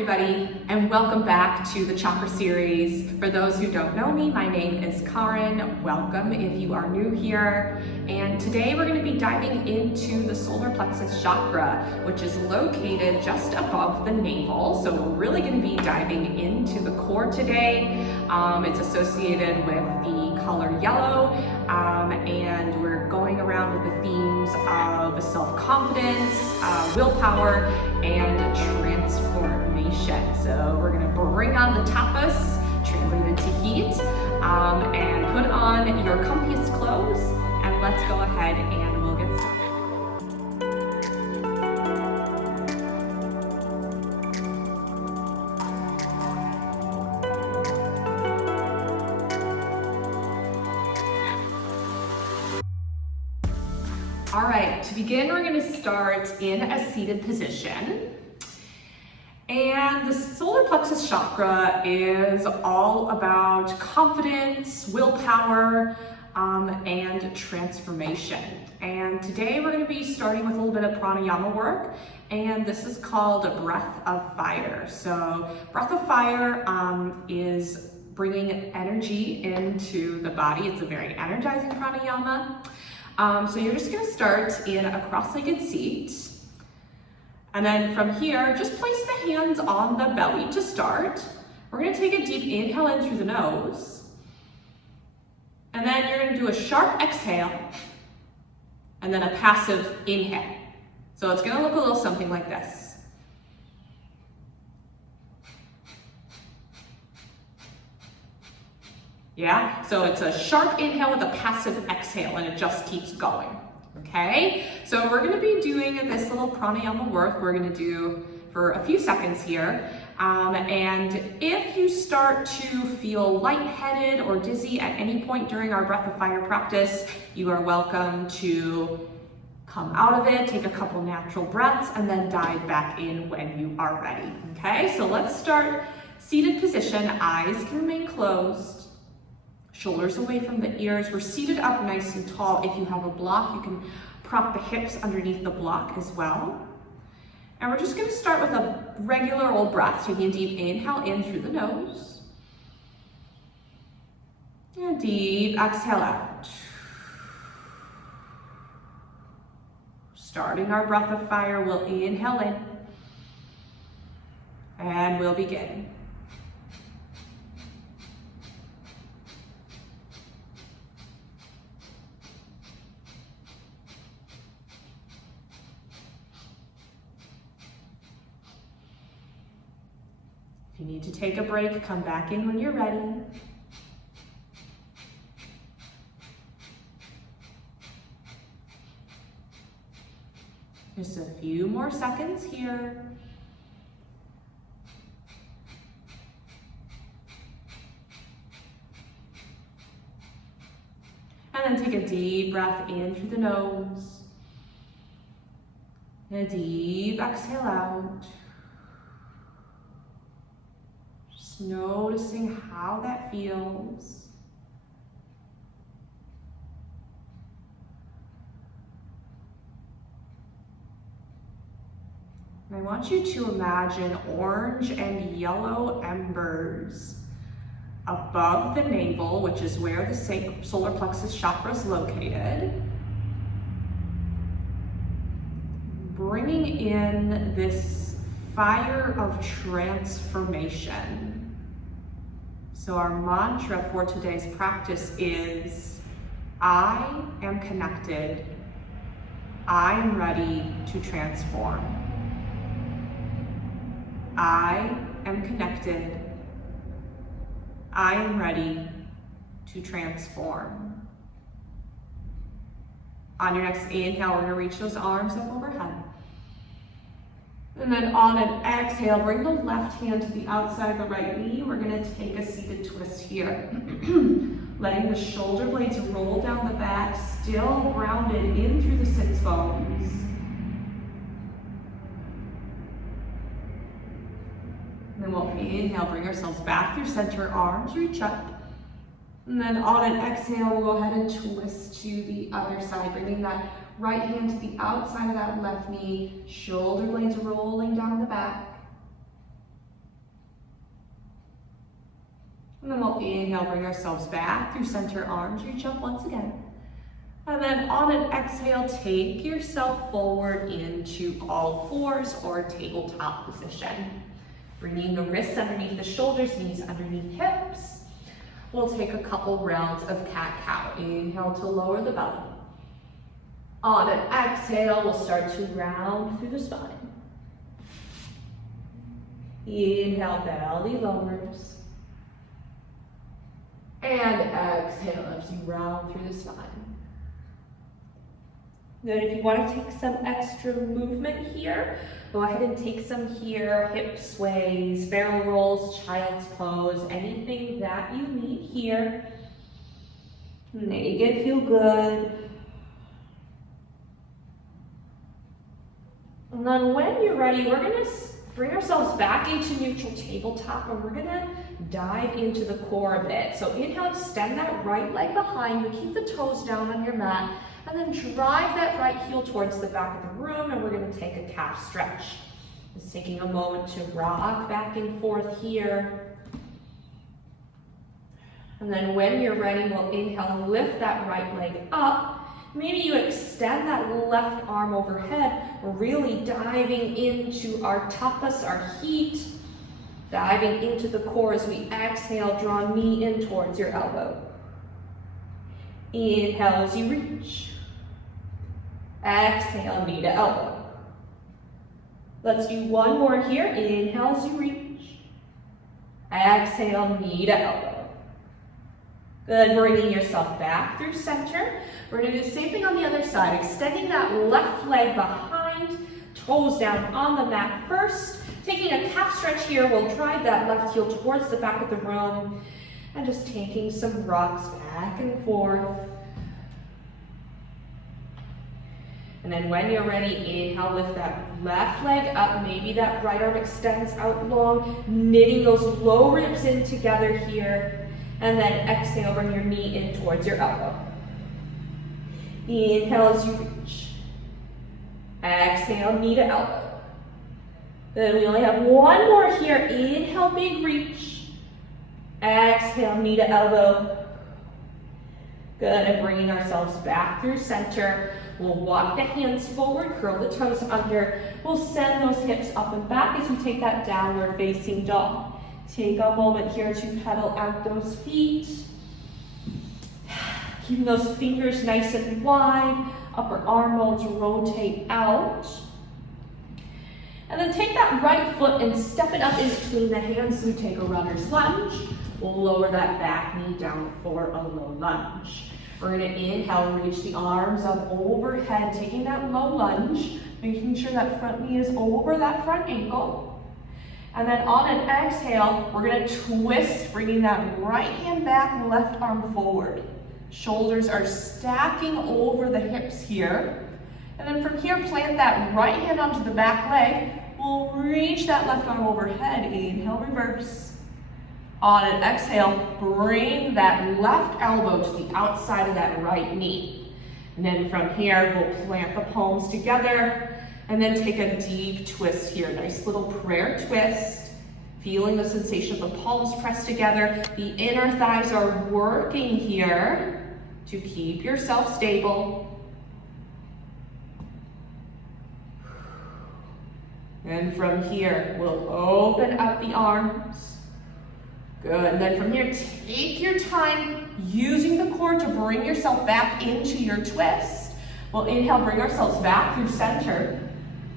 everybody, and welcome back to the Chakra series. For those who don't know me, my name is Karen. Welcome if you are new here. And today we're going to be diving into the solar plexus chakra, which is located just above the navel. So we're really going to be diving into the core today. It's associated with the color yellow, and we're going around with the themes of self-confidence, willpower, and transformation. So we're going to bring on the tapas, translated to heat, and put on your comfiest clothes, and let's go ahead and we'll get started. All right, to begin, we're going to start in a seated position. And the solar plexus chakra is all about confidence, willpower, and transformation. And today we're going to be starting with a little bit of pranayama work, and this is called a breath of fire. So breath of fire is bringing energy into the body. It's a very energizing pranayama. So you're just going to start in a cross-legged seat. And then from here, just place the hands on the belly to start. We're going to take a deep inhale in through the nose. And then you're going to do a sharp exhale and then a passive inhale. So it's going to look a little something like this. Yeah, so it's a sharp inhale with a passive exhale, and it just keeps going. Okay, so we're going to be doing this little pranayama work. We're going to do for a few seconds here. And if you start to feel lightheaded or dizzy at any point during our breath of fire practice, you are welcome to come out of it, take a couple natural breaths, and then dive back in when you are ready. Okay, so let's start seated position. Eyes can remain closed. Shoulders away from the ears. We're seated up nice and tall. If you have a block, you can prop the hips underneath the block as well. And we're just going to start with a regular old breath, taking a deep inhale in through the nose. And a deep exhale out. Starting our breath of fire, we'll inhale in. And we'll begin. If you need to take a break, come back in when you're ready. Just a few more seconds here. And then take a deep breath in through the nose. And a deep exhale out. Noticing how that feels. And I want you to imagine orange and yellow embers above the navel, which is where the solar plexus chakra is located. Bringing in this fire of transformation. So our mantra for today's practice is, I am connected. I am ready to transform. I am connected. I am ready to transform. On your next inhale, we're going to reach those arms up overhead. And then on an exhale, bring the left hand to the outside of the right knee. We're going to take a seated twist here. Letting the shoulder blades roll down the back, still grounded in through the sits bones. And then we'll inhale, bring ourselves back through center, arms reach up. And then on an exhale, we'll go ahead and twist to the other side, bringing that right hand to the outside of that left knee, shoulder blades rolling down the back. we'll inhale, bring ourselves back through center, arms reach up once again. And then on an exhale, take yourself forward into all fours or tabletop position. Bringing the wrists underneath the shoulders, knees underneath hips. We'll take a couple rounds of cat-cow. Inhale to lower the belly. On an exhale, we'll start to round through the spine. Inhale, belly lowers. And exhale as you round through the spine. Then if you want to take some extra movement here, go ahead and take some here, hip sways, barrel rolls, child's pose, anything that you need here. Make it feel good. And then when you're ready, we're going to bring ourselves back into neutral tabletop, and we're going to dive into the core a bit. So inhale, extend that right leg behind you, keep the toes down on your mat, and then drive that right heel towards the back of the room, and we're going to take a calf stretch. Just taking a moment to rock back and forth here. And then when you're ready, we'll inhale, lift that right leg up. Maybe you extend that left arm overhead, really diving into our tapas, our heat, diving into the core as we exhale, draw knee in towards your elbow. Inhale as you reach. Exhale, knee to elbow. Let's do one more here. Inhale as you reach. Exhale, knee to elbow. Good, bringing yourself back through center. We're going to do the same thing on the other side, extending that left leg behind, toes down on the mat first. Taking a calf stretch here, we'll drive that left heel towards the back of the room and just taking some rocks back and forth. And then when you're ready, inhale, lift that left leg up. Maybe that right arm extends out long, knitting those low ribs in together here. And then exhale, bring your knee in towards your elbow. Inhale as you reach. Exhale, knee to elbow. Then we only have one more here. Inhale, big reach. Exhale, knee to elbow. Good, and bringing ourselves back through center. We'll walk the hands forward, curl the toes under. We'll send those hips up and back as we take that downward facing dog. Take a moment here to pedal out those feet. Keeping those fingers nice and wide. Upper arm molds rotate out. And then take that right foot and step it up in between the hands. So we take a runner's lunge. We'll lower that back knee down for a low lunge. We're going to inhale, reach the arms up overhead, taking that low lunge, making sure that front knee is over that front ankle. And then on an exhale, we're going to twist, bringing that right hand back, left arm forward. Shoulders are stacking over the hips here. And then from here, plant that right hand onto the back leg. We'll reach that left arm overhead. Inhale, reverse. On an exhale, bring that left elbow to the outside of that right knee. And then from here, we'll plant the palms together and then take a deep twist here. Nice little prayer twist. Feeling the sensation of the palms pressed together. The inner thighs are working here to keep yourself stable. And from here, we'll open up the arms. Good, and then from here, take your time using the core to bring yourself back into your twist. We'll inhale, bring ourselves back through center.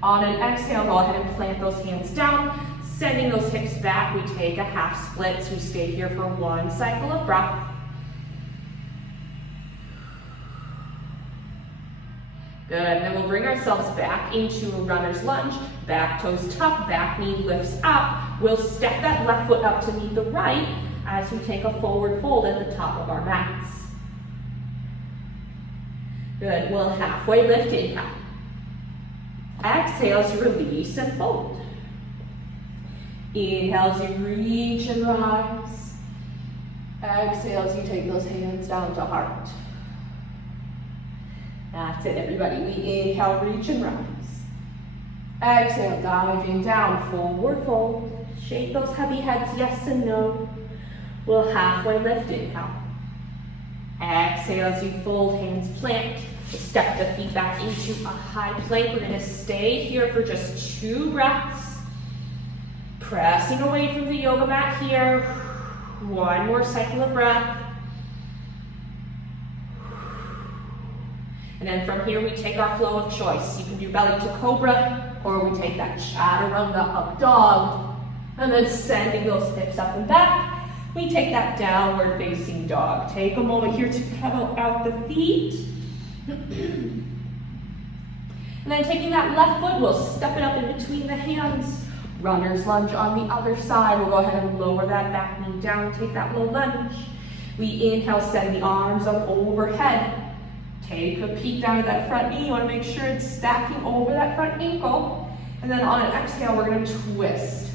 On an exhale, go ahead and plant those hands down, sending those hips back. We take a half split, so we stay here for one cycle of breath. Good, and then we'll bring ourselves back into a runner's lunge. Back toes tuck, back knee lifts up. We'll step that left foot up to meet the right as we take a forward fold at the top of our mats. Good, we'll halfway lift, inhale. Exhale as you release and fold. Inhale as you reach and rise. Exhale as you take those hands down to heart. That's it, everybody. We inhale, reach and rise. Exhale, diving down, forward fold. Shake those heavy heads, yes and no. We'll halfway lift, inhale. Exhale as you fold, hands plant. Step the feet back into a high plank. We're going to stay here for just 2 breaths. Pressing away from the yoga mat here. 1 more cycle of breath. And then from here we take our flow of choice. You can do belly to cobra, or we take that chaturanga up dog. And then sending those hips up and back, we take that downward facing dog. Take a moment here to pedal out the feet. And then taking that left foot, we'll step it up in between the hands. Runner's lunge on the other side. We'll go ahead and lower that back knee down, take that low lunge. We inhale, send the arms up overhead. Take a peek down at that front knee. You want to make sure it's stacking over that front ankle. And then on an exhale, we're going to twist.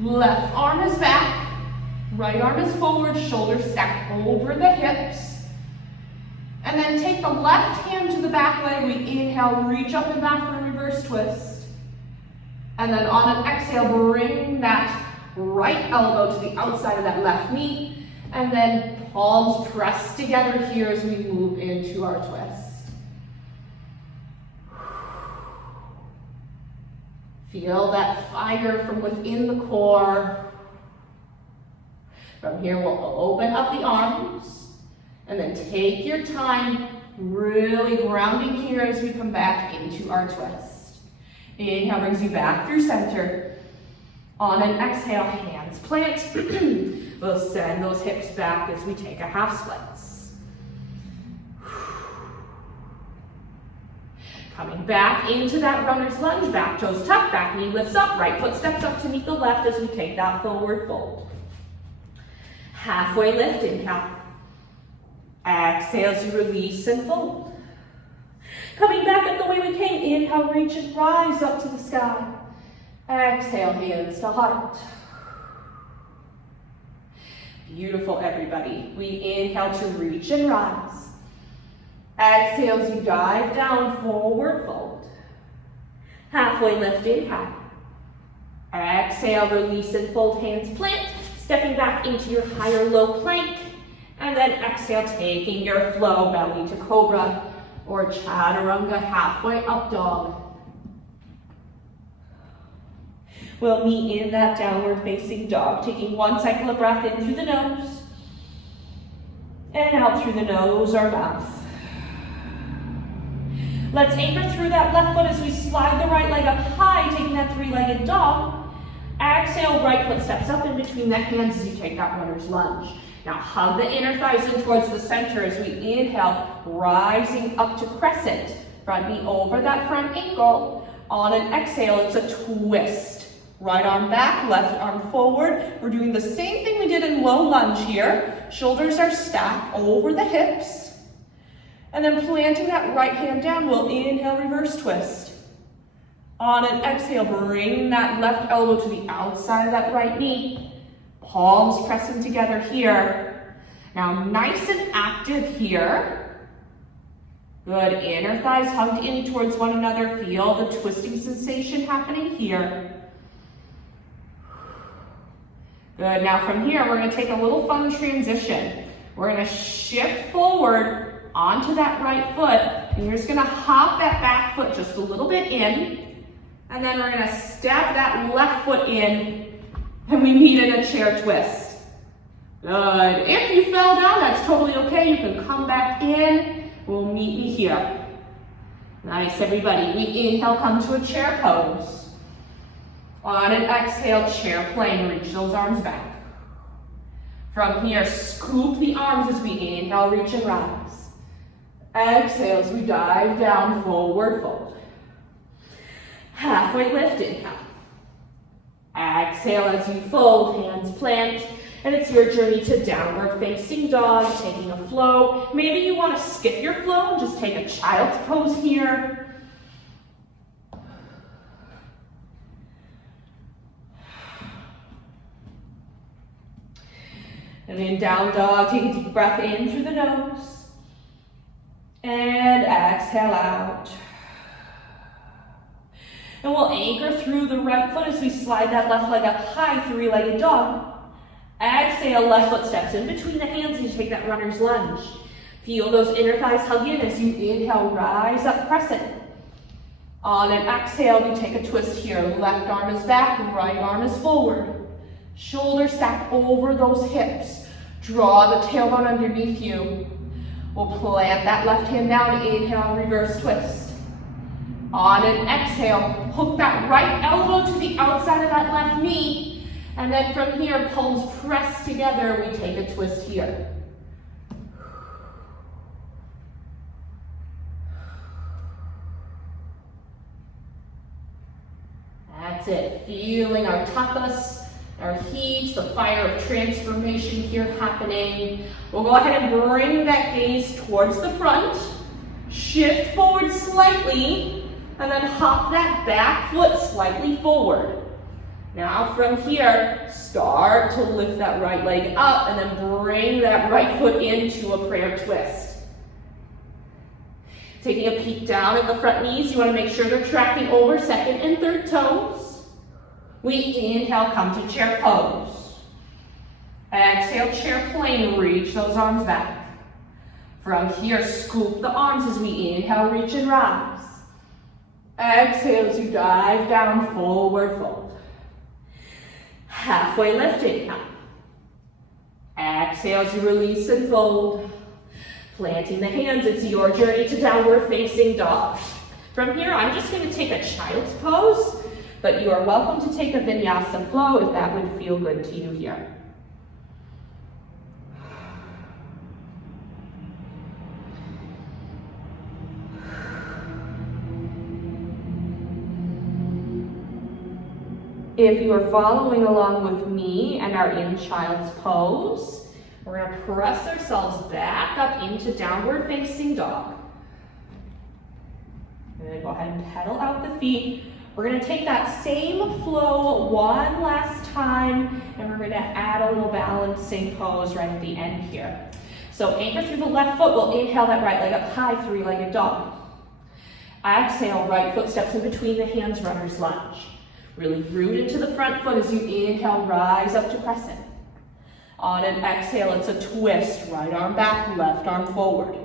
Left arm is back. Right arm is forward, shoulders stacked over the hips. And then take the left hand to the back leg. We inhale, reach up and back for a reverse twist. And then on an exhale, bring that right elbow to the outside of that left knee. And then palms press together here as we move into our twist. Feel that fire from within the core. From here, we'll open up the arms. And then take your time, really grounding here as we come back into our twist. Inhale brings you back through center. On an exhale, hands plant. We'll send those hips back as we take a half splits. Coming back into that runner's lunge, back toes tucked, back knee lifts up, right foot steps up to meet the left as we take that forward fold. Halfway lift, inhale. Exhale as you release and fold. Coming back up the way we came, inhale, reach and rise up to the sky. Exhale, hands to heart. Beautiful, everybody. We inhale to reach and rise. Exhale as you dive down, forward fold. Halfway lift, inhale. Exhale, release and fold, hands plant. Stepping back into your higher low plank. And then exhale, taking your flow, belly to cobra or chaturanga, halfway up dog. We'll meet in that downward facing dog, taking 1 cycle of breath in through the nose and out through the nose or mouth. Let's anchor through that left foot as we slide the right leg up high, taking that 3-legged dog. Exhale, right foot steps up in between the hands as you take that runner's lunge. Now hug the inner thighs in towards the center as we inhale, rising up to crescent. Front knee over that front ankle. On an exhale, it's a twist. Right arm back, left arm forward. We're doing the same thing we did in low lunge here. Shoulders are stacked over the hips. And then planting that right hand down, we'll inhale, reverse twist. On an exhale, bring that left elbow to the outside of that right knee. Palms pressing together here. Now nice and active here. Good, inner thighs hugged in towards one another. Feel the twisting sensation happening here. Good, now from here we're going to take a little fun transition. We're going to shift forward onto that right foot, and you're just going to hop that back foot just a little bit in, and then we're going to step that left foot in, and we meet in a chair twist. Good. If you fell down, that's totally okay. You can come back in. We'll meet me here. Nice, everybody. We inhale, come to a chair pose. On an exhale, chair plane. Reach those arms back. From here, scoop the arms as we inhale, reach and rise. Exhale as we dive down, forward fold. Halfway lift, inhale. Exhale as you fold, hands plant, and it's your journey to downward facing dog, taking a flow. Maybe you want to skip your flow and just take a child's pose here. And then down dog, take a deep breath in through the nose, and exhale out. And we'll anchor through the right foot as we slide that left leg up high, 3-legged dog. Exhale, left foot steps in between the hands as you take that runner's lunge. Feel those inner thighs hug in as you inhale, rise up, crescent. On an exhale, we take a twist here. Left arm is back, right arm is forward. Shoulders stack over those hips. Draw the tailbone underneath you. We'll plant that left hand down, inhale, reverse twist. On an exhale, hook that right elbow to the outside of that left knee. And then from here, palms press together, we take a twist here. That's it, feeling our tapas, our heat, the fire of transformation here happening. We'll go ahead and bring that gaze towards the front, shift forward slightly, and then hop that back foot slightly forward. Now from here, start to lift that right leg up and then bring that right foot into a prayer twist. Taking a peek down at the front knees, you want to make sure they're tracking over second and third toes. We inhale, come to chair pose. Exhale, chair plane, reach those arms back. From here, scoop the arms as we inhale, reach and rise. Exhale as you dive down, forward fold. Halfway lift, inhale. Exhale as you release and fold. Planting the hands, it's your journey to downward facing dog. From here, I'm just going to take a child's pose, but you are welcome to take a vinyasa flow if that would feel good to you here. If you are following along with me and are in child's pose, we're going to press ourselves back up into downward facing dog. And then go ahead and pedal out the feet. We're going to take that same flow one last time, and we're going to add a little balancing pose right at the end here. So anchor through the left foot. We'll inhale that right leg up high, three-legged dog. Exhale, right foot steps in between the hands, runner's lunge. Really root into the front foot as you inhale, rise up to crescent. On an exhale, it's a twist. Right arm back, left arm forward.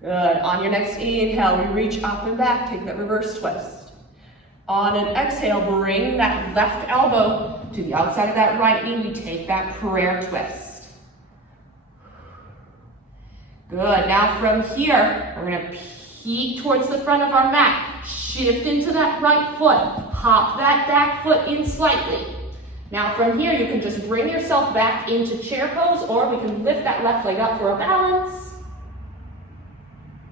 Good. On your next inhale, we reach up and back, take that reverse twist. On an exhale, bring that left elbow to the outside of that right knee. We take that prayer twist. Good. Now from here, we're going to peek towards the front of our mat. Shift into that right foot. Hop that back foot in slightly. Now from here, you can just bring yourself back into chair pose, or we can lift that left leg up for a balance.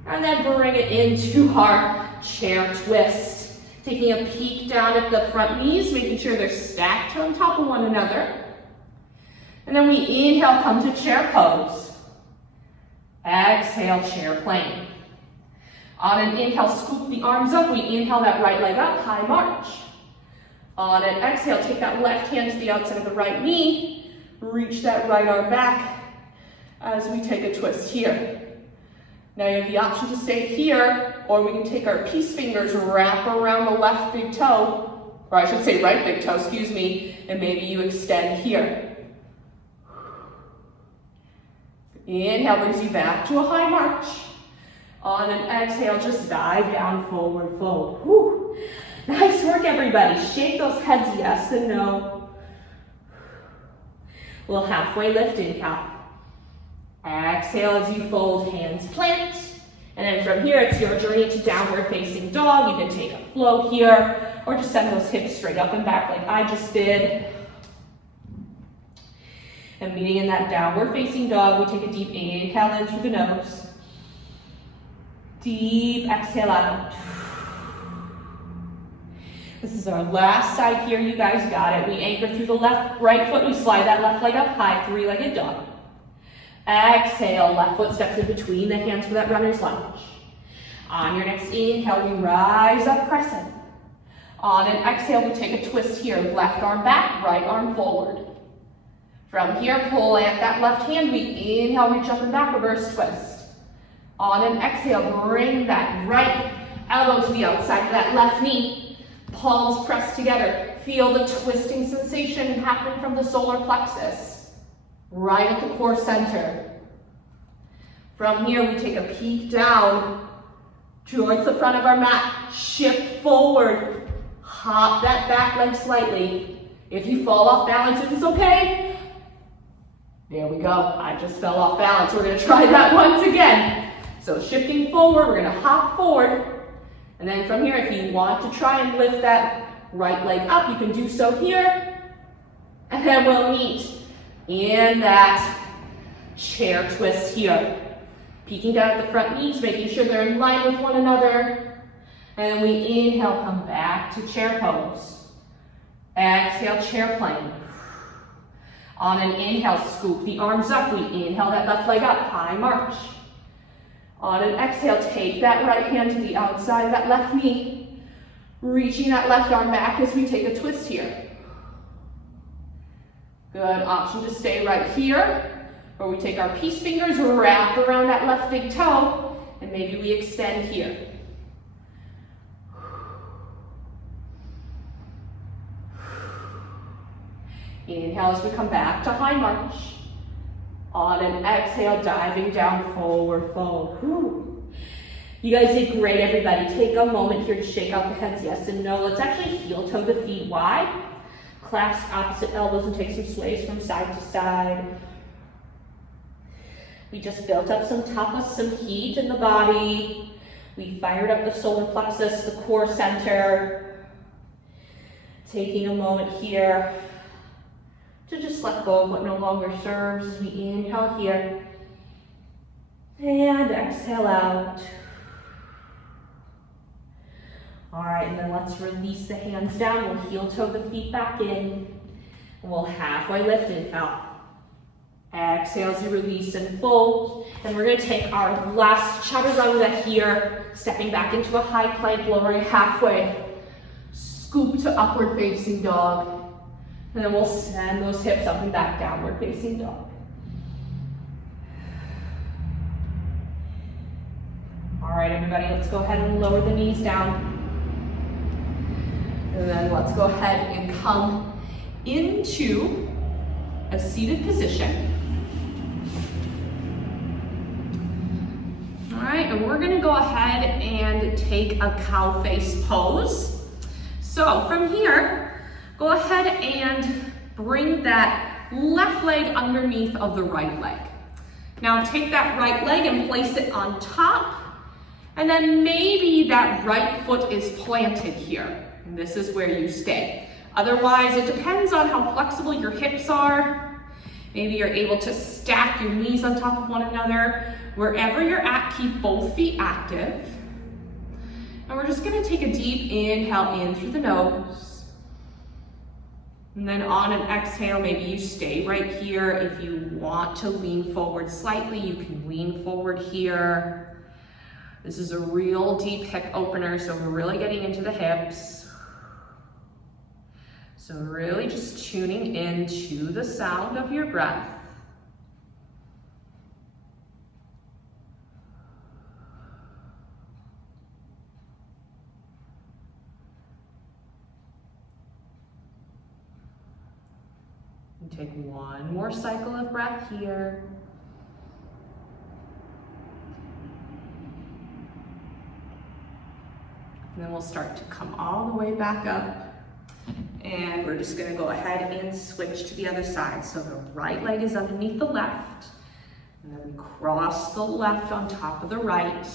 And then bring it into our chair twist. Taking a peek down at the front knees, making sure they're stacked on top of one another. And then we inhale, come to chair pose. Exhale, chair plane. On an inhale, scoop the arms up. We inhale that right leg up, high march. On an exhale, take that left hand to the outside of the right knee. Reach that right arm back as we take a twist here. Now you have the option to stay here, or we can take our peace fingers, wrap around the left big toe, or I should say right big toe, excuse me, and maybe you extend here. Inhale brings you back to a high march. On an exhale, just dive down, forward fold. Whew. Nice work, everybody. Shake those heads, yes and no. A little halfway lift, inhale. Exhale as you fold, hands plant. And then from here, it's your journey to downward facing dog. You can take a flow here, or just send those hips straight up and back like I just did. And meeting in that downward facing dog, we take a deep inhale in through the nose. Deep exhale out. This is our last side here. You guys got it. We anchor through the right foot. We slide that left leg up high, three-legged dog. Exhale, left foot steps in between the hands for that runner's lunge. On your next inhale, we rise up, crescent. On an exhale, we take a twist here. Left arm back, right arm forward. From here, plant that left hand. We inhale, reach up and back, reverse twist. On an exhale, bring that right elbow to the outside of that left knee. Palms pressed together. Feel the twisting sensation happen from the solar plexus, right at the core center. From here, we take a peek down towards the front of our mat, shift forward, hop that back leg slightly. If you fall off balance, it is okay. There we go, I just fell off balance. We're gonna try that once again. So shifting forward, we're gonna hop forward. And then from here, if you want to try and lift that right leg up, you can do so here. And then we'll meet in that chair twist here. Peeking down at the front knees, making sure they're in line with one another. And then we inhale, come back to chair pose. Exhale, chair plane. On an inhale, scoop the arms up. We inhale that left leg up, high march. On an exhale, take that right hand to the outside of that left knee. Reaching that left arm back as we take a twist here. Good option to stay right here, where we take our peace fingers, wrap around that left big toe, and maybe we extend here. Inhale as we come back to high march. On an exhale, diving down, forward fold. Whew. You guys did great, everybody. Take a moment here to shake out the hands, yes and no. Let's actually heel toe the feet wide. Clasp opposite elbows and take some sways from side to side. We just built up some tapas, some heat in the body. We fired up the solar plexus, the core center. Taking a moment here to just let go of what no longer serves as we inhale here. And exhale out. All right, and then let's release the hands down. We'll heel toe the feet back in. And we'll halfway lift, inhale. Exhale as you release and fold. And we're gonna take our last chaturanga here, stepping back into a high plank, lowering halfway. Scoop to upward facing dog. And then we'll send those hips up and back, downward facing dog. All right, everybody, let's go ahead and lower the knees down. And then let's go ahead and come into a seated position. All right, and we're gonna go ahead and take a cow face pose. So from here, go ahead and bring that left leg underneath of the right leg. Now take that right leg and place it on top, and then maybe that right foot is planted here. And this is where you stay. Otherwise, it depends on how flexible your hips are. Maybe you're able to stack your knees on top of one another. Wherever you're at, keep both feet active. And we're just gonna take a deep inhale in through the nose. And then on an exhale, maybe you stay right here. If you want to lean forward slightly, you can lean forward here. This is a real deep hip opener, so we're really getting into the hips. So really just tuning into the sound of your breath. And take one more cycle of breath here. And then we'll start to come all the way back up. And we're just gonna go ahead and switch to the other side. So the right leg is underneath the left. And then we cross the left on top of the right.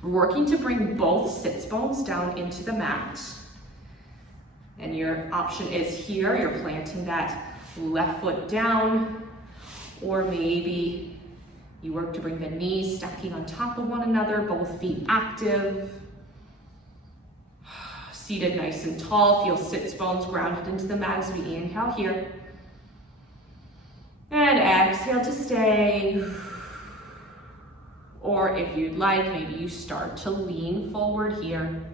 We're working to bring both sits bones down into the mat. And your option is here, you're planting that left foot down, or maybe you work to bring the knees stacking on top of one another, both feet active. Seated nice and tall, feel sits bones grounded into the mat as we inhale here. And exhale to stay. Or if you'd like, maybe you start to lean forward here.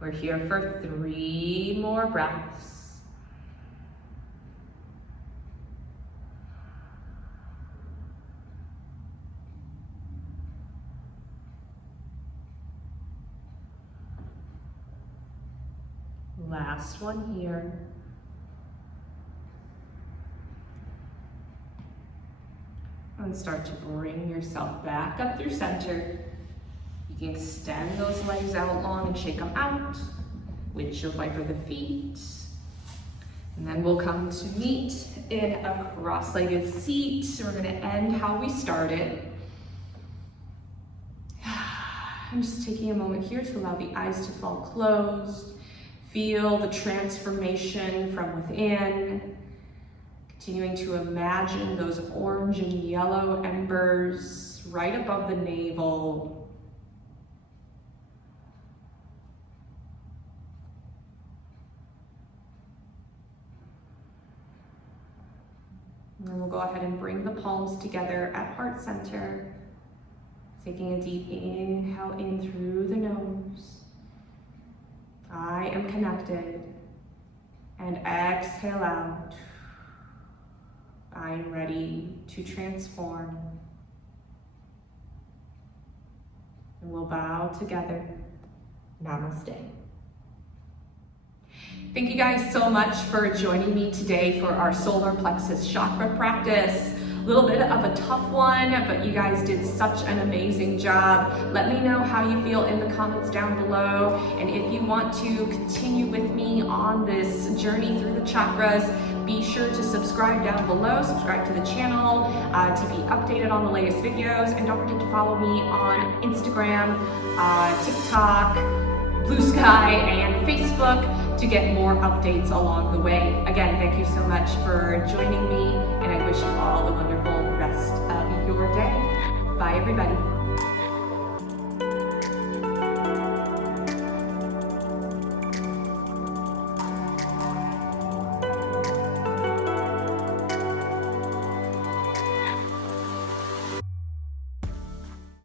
We're here for 3 more breaths. Last one here. And start to bring yourself back up through center. You can extend those legs out long and shake them out. Windshield wiper the feet. And then we'll come to meet in a cross-legged seat. So we're gonna end how we started. I'm just taking a moment here to allow the eyes to fall closed. Feel the transformation from within. Continuing to imagine those orange and yellow embers right above the navel. And then we'll go ahead and bring the palms together at heart center. Taking a deep inhale in through the nose. I am connected. And exhale out. I am ready to transform. And we'll bow together. Namaste. Thank you guys so much for joining me today for our solar plexus chakra practice. A little bit of a tough one, but you guys did such an amazing job. Let me know how you feel in the comments down below. And if you want to continue with me on this journey through the chakras, be sure to subscribe down below, subscribe to the channel to be updated on the latest videos. And don't forget to follow me on Instagram, TikTok, Blue Sky, and Facebook to get more updates along the way. Again, thank you so much for joining me, and I wish you all a wonderful rest of your day. Bye, everybody.